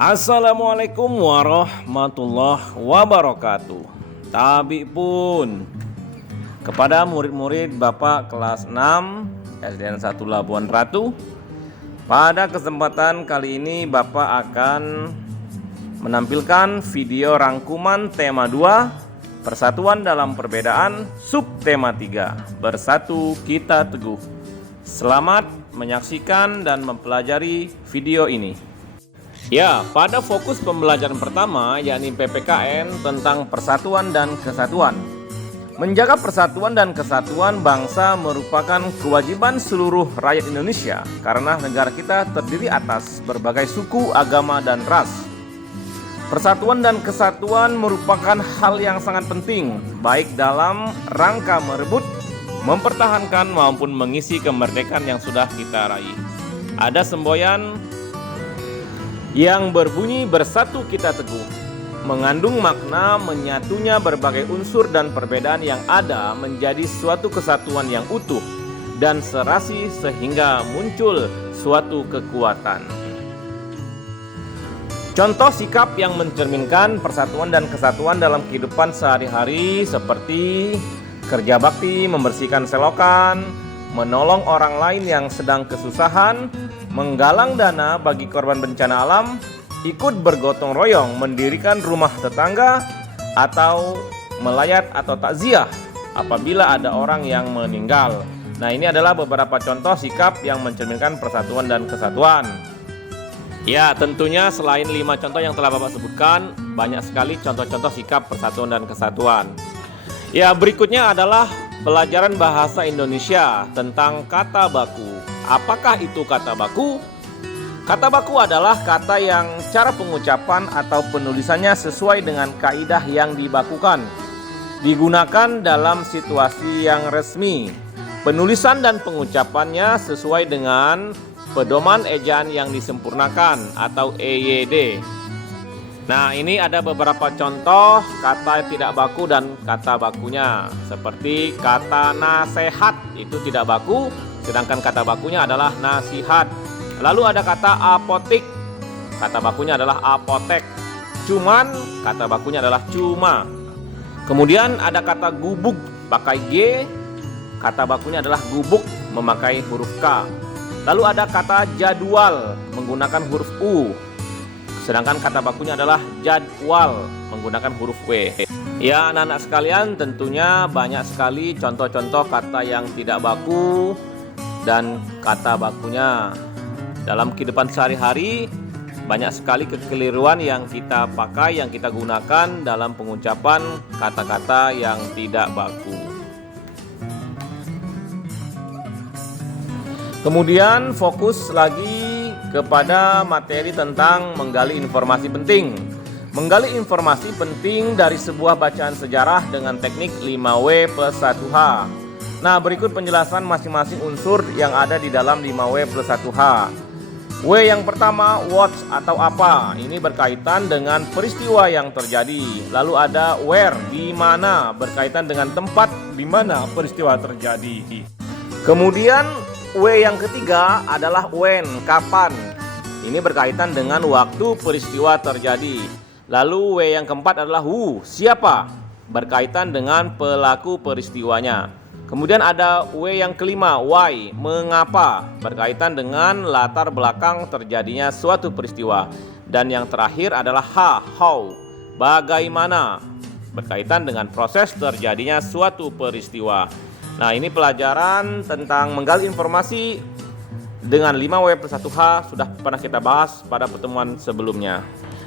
Assalamualaikum warahmatullahi wabarakatuh. Tabi pun kepada murid-murid Bapak kelas 6 SDN 1 Labuan Ratu. Pada kesempatan kali ini Bapak akan menampilkan video rangkuman tema 2 Persatuan dalam Perbedaan, subtema 3 Bersatu Kita Teguh. Selamat menyaksikan dan mempelajari video ini. Ya, pada fokus pembelajaran pertama yakni PPKN tentang persatuan dan kesatuan. Menjaga persatuan dan kesatuan bangsa merupakan kewajiban seluruh rakyat Indonesia karena negara kita terdiri atas berbagai suku, agama, dan ras. Persatuan dan kesatuan merupakan hal yang sangat penting baik dalam rangka merebut, mempertahankan maupun mengisi kemerdekaan yang sudah kita raih. Ada semboyan yang berbunyi bersatu kita teguh, mengandung makna menyatunya berbagai unsur dan perbedaan yang ada menjadi suatu kesatuan yang utuh dan serasi sehingga muncul suatu kekuatan. Contoh sikap yang mencerminkan persatuan dan kesatuan dalam kehidupan sehari-hari seperti kerja bakti, membersihkan selokan, menolong orang lain yang sedang kesusahan, menggalang dana bagi korban bencana alam, ikut bergotong royong mendirikan rumah tetangga, atau melayat atau takziah apabila ada orang yang meninggal. Nah, ini adalah beberapa contoh sikap yang mencerminkan persatuan dan kesatuan. Ya, tentunya selain 5 contoh yang telah Bapak sebutkan, banyak sekali contoh-contoh sikap persatuan dan kesatuan. Ya, berikutnya adalah pelajaran bahasa Indonesia tentang kata baku. Apakah itu kata baku? Kata baku adalah kata yang cara pengucapan atau penulisannya sesuai dengan kaidah yang dibakukan. Digunakan dalam situasi yang resmi. Penulisan dan pengucapannya sesuai dengan pedoman ejaan yang disempurnakan atau EYD. Nah, ini ada beberapa contoh kata tidak baku dan kata bakunya. Seperti kata nasehat, itu tidak baku, sedangkan kata bakunya adalah nasihat. Lalu ada kata apotik, kata bakunya adalah apotek. Cuman, kata bakunya adalah cuma. Kemudian ada kata gubuk pakai G, kata bakunya adalah gubuk memakai huruf K. Lalu ada kata jadwal menggunakan huruf U, sedangkan kata bakunya adalah jadwal menggunakan huruf W. Ya, anak-anak sekalian, tentunya banyak sekali contoh-contoh kata yang tidak baku dan kata bakunya. Dalam kehidupan sehari-hari banyak sekali kekeliruan yang kita pakai, yang kita gunakan dalam pengucapan kata-kata yang tidak baku. Kemudian fokus lagi kepada materi tentang menggali informasi penting. Menggali informasi penting dari sebuah bacaan sejarah dengan teknik 5W+1H. Nah, berikut penjelasan masing-masing unsur yang ada di dalam 5W+1H. W yang pertama, what atau apa. Ini berkaitan dengan peristiwa yang terjadi. Lalu ada where, di mana, berkaitan dengan tempat di mana peristiwa terjadi. Kemudian W yang ketiga adalah when, kapan. Ini berkaitan dengan waktu peristiwa terjadi. Lalu W yang keempat adalah who, siapa, berkaitan dengan pelaku peristiwanya. Kemudian ada W yang kelima, why, mengapa, berkaitan dengan latar belakang terjadinya suatu peristiwa. Dan yang terakhir adalah how, bagaimana, berkaitan dengan proses terjadinya suatu peristiwa. Nah, ini pelajaran tentang menggali informasi dengan 5W+1H sudah pernah kita bahas pada pertemuan sebelumnya.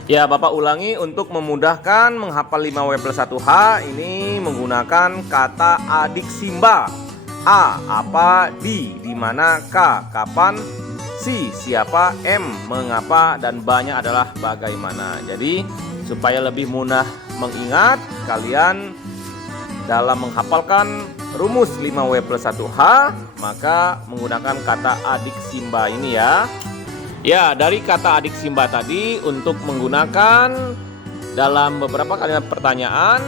Ya, Bapak ulangi untuk memudahkan menghafal 5W+1H ini menggunakan kata adik Simba. A, apa, di mana, K, kapan, si, siapa, M, mengapa, dan banyak adalah bagaimana. Jadi, supaya lebih mudah mengingat, kalian dalam menghafalkan rumus 5W+1H maka menggunakan kata adik Simba ini ya. Ya, dari kata adik Simba tadi untuk menggunakan dalam beberapa kalimat pertanyaan.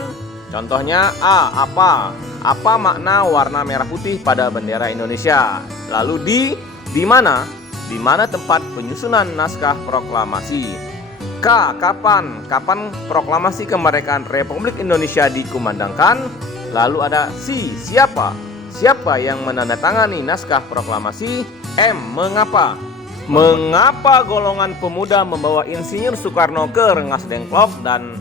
Contohnya A, apa? Apa makna warna merah putih pada bendera Indonesia? Lalu di mana? Di mana tempat penyusunan naskah proklamasi? K. Kapan proklamasi kemerdekaan Republik Indonesia dikumandangkan? Lalu ada C. Siapa yang menandatangani naskah proklamasi? M. Mengapa golongan pemuda membawa Insinyur Soekarno ke Rengas Dengklok? Dan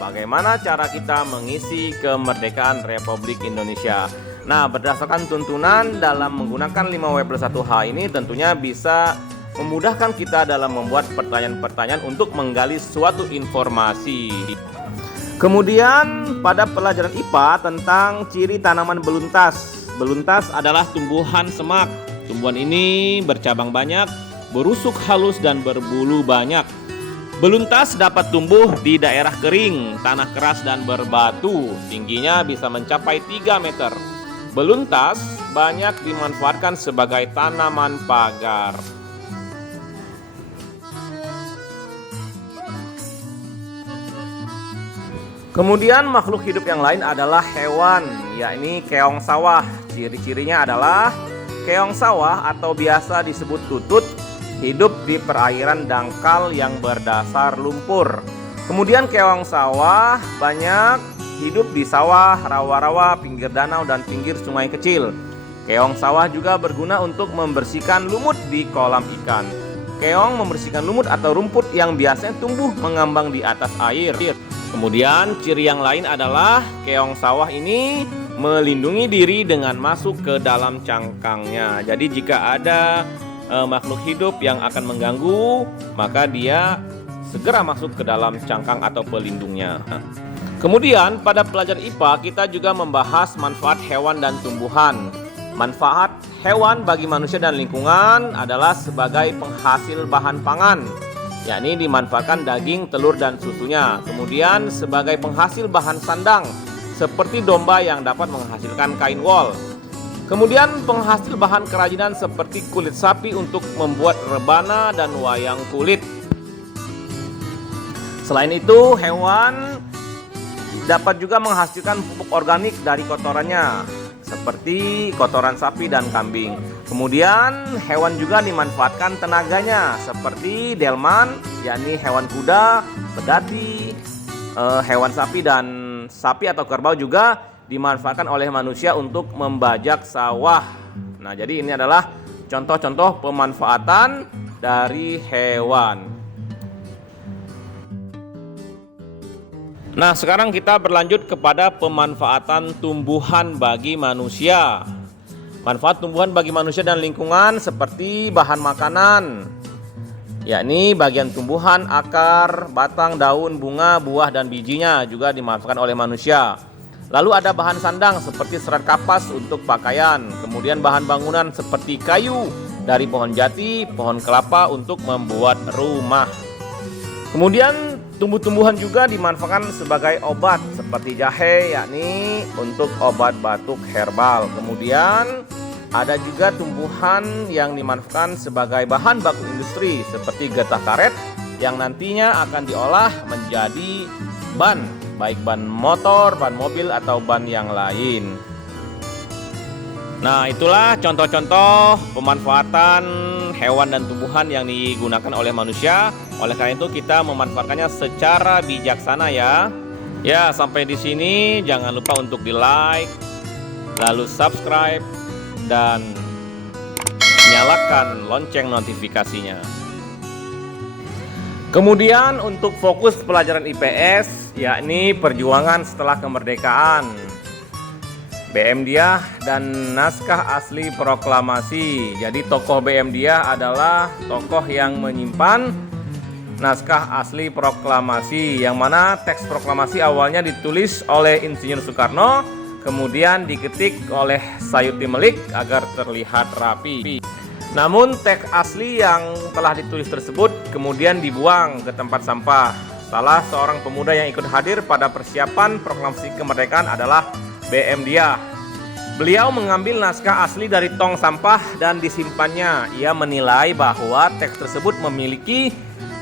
bagaimana cara kita mengisi kemerdekaan Republik Indonesia? Nah, berdasarkan tuntunan dalam menggunakan 5W+1H ini tentunya bisa memudahkan kita dalam membuat pertanyaan-pertanyaan untuk menggali suatu informasi. Kemudian pada pelajaran IPA tentang ciri tanaman beluntas. Beluntas adalah tumbuhan semak. Tumbuhan ini bercabang banyak, berusuk halus dan berbulu banyak. Beluntas dapat tumbuh di daerah kering, tanah keras dan berbatu. Tingginya bisa mencapai 3 meter. Beluntas banyak dimanfaatkan sebagai tanaman pagar. Kemudian makhluk hidup yang lain adalah hewan, yakni keong sawah. Ciri-cirinya adalah keong sawah atau biasa disebut tutut hidup di perairan dangkal yang berdasar lumpur. Kemudian keong sawah banyak hidup di sawah, rawa-rawa, pinggir danau dan pinggir sungai kecil. Keong sawah juga berguna untuk membersihkan lumut di kolam ikan. Keong membersihkan lumut atau rumput yang biasanya tumbuh mengambang di atas air. Kemudian ciri yang lain adalah keong sawah ini melindungi diri dengan masuk ke dalam cangkangnya. Jadi jika ada makhluk hidup yang akan mengganggu, maka dia segera masuk ke dalam cangkang atau pelindungnya. Kemudian pada pelajaran IPA kita juga membahas manfaat hewan dan tumbuhan. Manfaat hewan bagi manusia dan lingkungan adalah sebagai penghasil bahan pangan, yakni dimanfaatkan daging, telur dan susunya. Kemudian sebagai penghasil bahan sandang seperti domba yang dapat menghasilkan kain wol. Kemudian penghasil bahan kerajinan seperti kulit sapi untuk membuat rebana dan wayang kulit. Selain itu, hewan dapat juga menghasilkan pupuk organik dari kotorannya, seperti kotoran sapi dan kambing. Kemudian hewan juga dimanfaatkan tenaganya, seperti delman, yakni hewan kuda, pedati, hewan sapi dan sapi atau kerbau juga dimanfaatkan oleh manusia untuk membajak sawah. Nah, jadi ini adalah contoh-contoh pemanfaatan dari hewan. Nah, sekarang kita berlanjut kepada pemanfaatan tumbuhan bagi manusia. Manfaat tumbuhan bagi manusia dan lingkungan seperti bahan makanan, yakni bagian tumbuhan, akar, batang, daun, bunga, buah, dan bijinya juga dimanfaatkan oleh manusia. Lalu ada bahan sandang seperti serat kapas untuk pakaian. Kemudian bahan bangunan seperti kayu dari pohon jati, pohon kelapa untuk membuat rumah. Kemudian tumbuh-tumbuhan juga dimanfaatkan sebagai obat seperti jahe, yakni untuk obat batuk herbal. Kemudian ada juga tumbuhan yang dimanfaatkan sebagai bahan baku industri seperti getah karet yang nantinya akan diolah menjadi ban, baik ban motor, ban mobil, atau ban yang lain. Nah, itulah contoh-contoh pemanfaatan hewan dan tumbuhan yang digunakan oleh manusia. Oleh karena itu kita memanfaatkannya secara bijaksana ya. Ya, sampai di sini jangan lupa untuk di-like, lalu subscribe dan nyalakan lonceng notifikasinya. Kemudian untuk fokus pelajaran IPS, yakni perjuangan setelah kemerdekaan, BM Diah dan naskah asli proklamasi. Jadi tokoh BM Diah adalah tokoh yang menyimpan naskah asli proklamasi, yang mana teks proklamasi awalnya ditulis oleh Insinyur Soekarno, kemudian diketik oleh Sayuti Melik agar terlihat rapi. Namun teks asli yang telah ditulis tersebut kemudian dibuang ke tempat sampah. Salah seorang pemuda yang ikut hadir pada persiapan proklamasi kemerdekaan adalah BM Diah. Beliau mengambil naskah asli dari tong sampah dan disimpannya. Ia menilai bahwa teks tersebut memiliki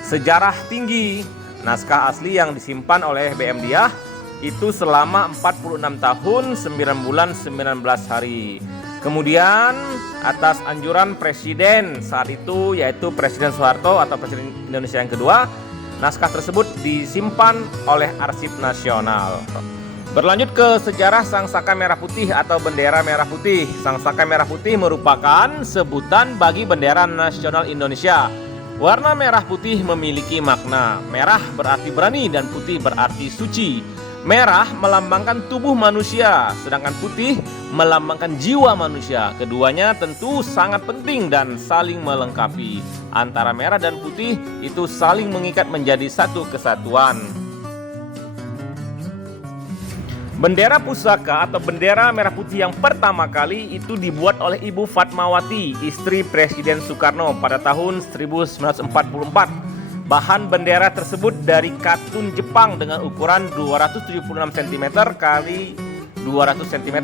sejarah tinggi. Naskah asli yang disimpan oleh BM Diah itu selama 46 tahun 9 bulan 19 hari. Kemudian atas anjuran presiden saat itu, yaitu Presiden Soeharto atau Presiden Indonesia yang kedua, naskah tersebut disimpan oleh Arsip Nasional. Berlanjut ke sejarah Sangsaka Merah Putih atau bendera merah putih. Sangsaka Merah Putih merupakan sebutan bagi bendera nasional Indonesia. Warna merah putih memiliki makna. Merah berarti berani dan putih berarti suci. Merah melambangkan tubuh manusia, sedangkan putih melambangkan jiwa manusia. Keduanya tentu sangat penting dan saling melengkapi. Antara merah dan putih itu saling mengikat menjadi satu kesatuan. Bendera pusaka atau bendera merah putih yang pertama kali itu dibuat oleh Ibu Fatmawati, istri Presiden Soekarno pada tahun 1944. Bahan bendera tersebut dari katun Jepang dengan ukuran 276 cm kali 200 cm.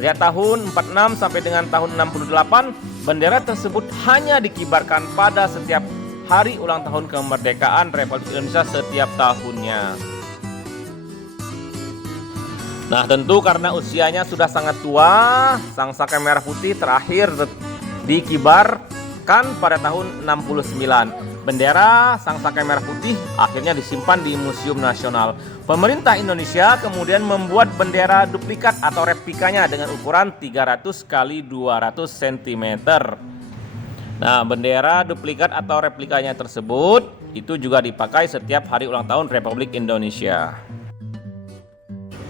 Sejak tahun 46 sampai dengan tahun 68, bendera tersebut hanya dikibarkan pada setiap hari ulang tahun kemerdekaan Republik Indonesia setiap tahunnya. Nah, tentu karena usianya sudah sangat tua, Sangsaka Merah Putih terakhir dikibarkan pada tahun 69. Bendera Sangsaka Merah Putih akhirnya disimpan di Museum Nasional. Pemerintah Indonesia kemudian membuat bendera duplikat atau replikanya dengan ukuran 300 x 200 cm. Nah, bendera duplikat atau replikanya tersebut itu juga dipakai setiap hari ulang tahun Republik Indonesia.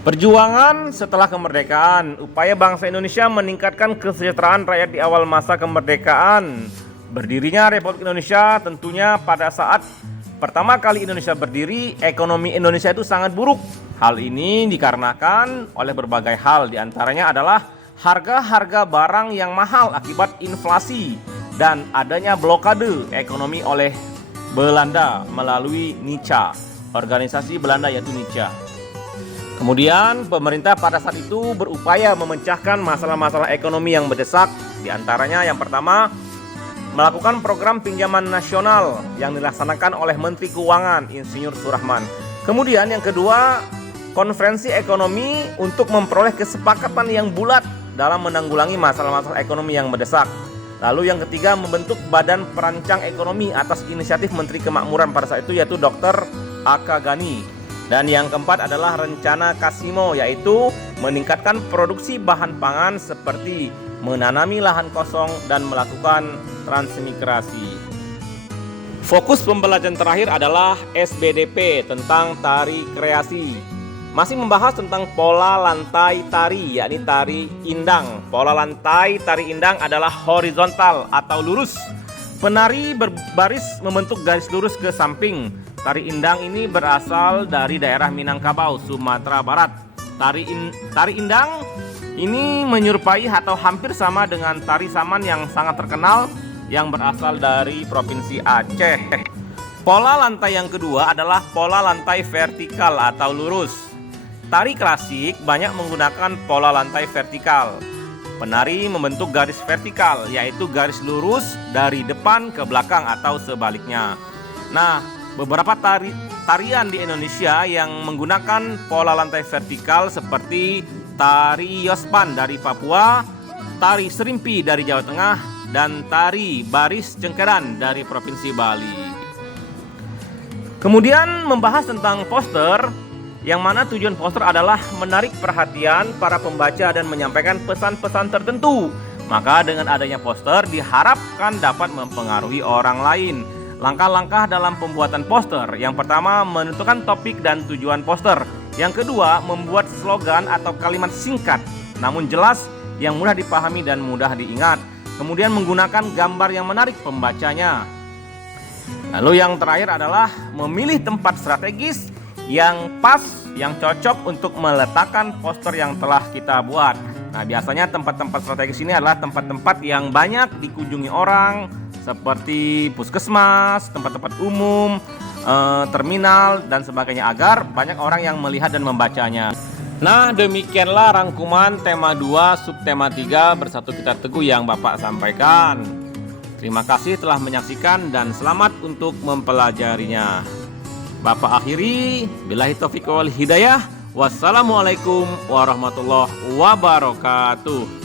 Perjuangan setelah kemerdekaan, upaya bangsa Indonesia meningkatkan kesejahteraan rakyat di awal masa kemerdekaan. Berdirinya Republik Indonesia tentunya pada saat pertama kali Indonesia berdiri, ekonomi Indonesia itu sangat buruk. Hal ini dikarenakan oleh berbagai hal, diantaranya adalah harga-harga barang yang mahal akibat inflasi dan adanya blokade ekonomi oleh Belanda melalui NICA, organisasi Belanda yaitu NICA. Kemudian pemerintah pada saat itu berupaya memecahkan masalah-masalah ekonomi yang mendesak. Di antaranya yang pertama, melakukan program pinjaman nasional yang dilaksanakan oleh Menteri Keuangan Insinyur Surahman. Kemudian yang kedua, konferensi ekonomi untuk memperoleh kesepakatan yang bulat dalam menanggulangi masalah-masalah ekonomi yang mendesak. Lalu yang ketiga, membentuk Badan Perancang Ekonomi atas inisiatif Menteri Kemakmuran pada saat itu yaitu Dr. A.K. Ghani. Dan yang keempat adalah rencana Kasimo, yaitu meningkatkan produksi bahan pangan seperti menanami lahan kosong dan melakukan transmigrasi. Fokus pembelajaran terakhir adalah SBDP tentang tari kreasi. Masih membahas tentang pola lantai tari, yakni tari indang. Pola lantai tari indang adalah horizontal atau lurus. Penari berbaris membentuk garis lurus ke samping. Tari indang ini berasal dari daerah Minangkabau, Sumatera Barat. Tari indang ini menyerupai atau hampir sama dengan tari saman yang sangat terkenal yang berasal dari Provinsi Aceh. Pola lantai yang kedua adalah pola lantai vertikal atau lurus. Tari klasik banyak menggunakan pola lantai vertikal. Penari membentuk garis vertikal, yaitu garis lurus dari depan ke belakang atau sebaliknya. Nah, beberapa tarian di Indonesia yang menggunakan pola lantai vertikal seperti tari Yospan dari Papua, tari Serimpi dari Jawa Tengah, dan tari Baris Cengkeran dari Provinsi Bali. Kemudian membahas tentang poster, yang mana tujuan poster adalah menarik perhatian para pembaca dan menyampaikan pesan-pesan tertentu. Maka dengan adanya poster diharapkan dapat mempengaruhi orang lain. Langkah-langkah dalam pembuatan poster. Yang pertama, menentukan topik dan tujuan poster. Yang kedua, membuat slogan atau kalimat singkat namun jelas yang mudah dipahami dan mudah diingat. Kemudian menggunakan gambar yang menarik pembacanya. Lalu yang terakhir adalah memilih tempat strategis yang pas, yang cocok untuk meletakkan poster yang telah kita buat. Nah, biasanya tempat-tempat strategis ini adalah tempat-tempat yang banyak dikunjungi orang, seperti puskesmas, tempat-tempat umum, terminal, dan sebagainya, agar banyak orang yang melihat dan membacanya. Nah, demikianlah rangkuman tema 2 subtema 3 Bersatu Kita Teguh yang Bapak sampaikan. Terima kasih telah menyaksikan dan selamat untuk mempelajarinya. Bapak akhiri, billahi taufiq wal hidayah. Wassalamualaikum warahmatullahi wabarakatuh.